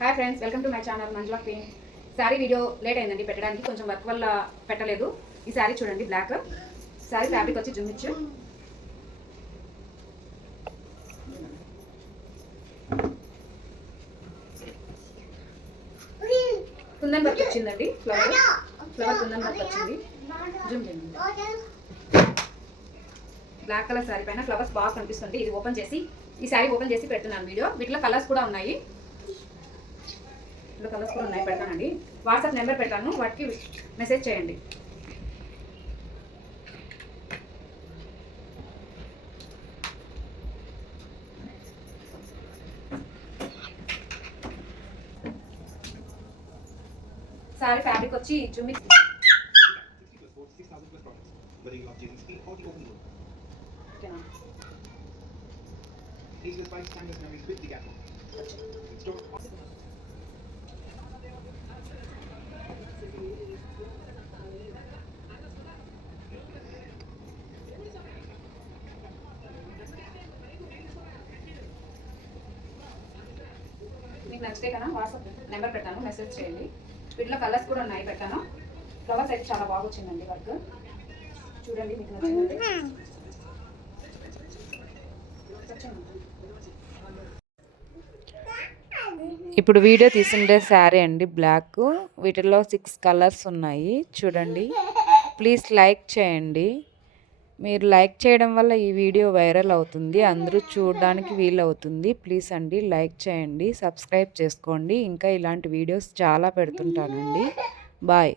Hi friends, welcome to my channel Manjula క్వీన్. Sari video late అయిందండి పెట్టడానికి, కొంచెం వర్క్ వల్ల పెట్టలేదు. ఈ శారీ చూడండి, బ్లాక్ శారీ, ఫ్యాబ్రిక్ వచ్చి జుమ్మిచ్చు. కుందన్ వర్క్ వచ్చిందండి, ఫ్లవర్ కుందన్ వర్క్ వచ్చింది. జుమ్ బ్లాక్ కలర్ శారీ పైన ఫ్లవర్స్ బాగా కనిపిస్తుంది. ఇది ఓపెన్ చేసి, ఈ శారీ ఓపెన్ చేసి పెడుతున్నాను వీడియో. వీటిలో కలర్స్ కూడా ఉన్నాయి, పెడతానండి. వాట్సాప్ నెంబర్ పెట్టాను, వాటికి మెసేజ్ చేయండి. సారీ ఫ్యాబ్రిక్ వచ్చి జుమ్మి. మీకు నచ్చితే కదా వాట్సాప్ నెంబర్ పెట్టాను, మెసేజ్ చేయండి. వీటిలో కలర్స్ కూడా ఉన్నాయి, పెట్టాను. ఫ్లవర్స్ అయితే చాలా బాగా వచ్చిందండి వర్క్. చూడండి, మీకు నచ్చిందండి. ఇప్పుడు వీడియో తీసుండే శారీ అండి, బ్లాక్. వీటిలో 6 కలర్స్ ఉన్నాయి చూడండి. ప్లీజ్ లైక్ చేయండి. మీరు లైక్ చేయడం వల్ల ఈ వీడియో వైరల్ అవుతుంది, అందరూ చూడడానికి వీలవుతుంది. ప్లీజ్ అండి లైక్ చేయండి, సబ్స్క్రైబ్ చేసుకోండి. ఇంకా ఇలాంటి వీడియోస్ చాలా పెడుతుంటానండి. బాయ్.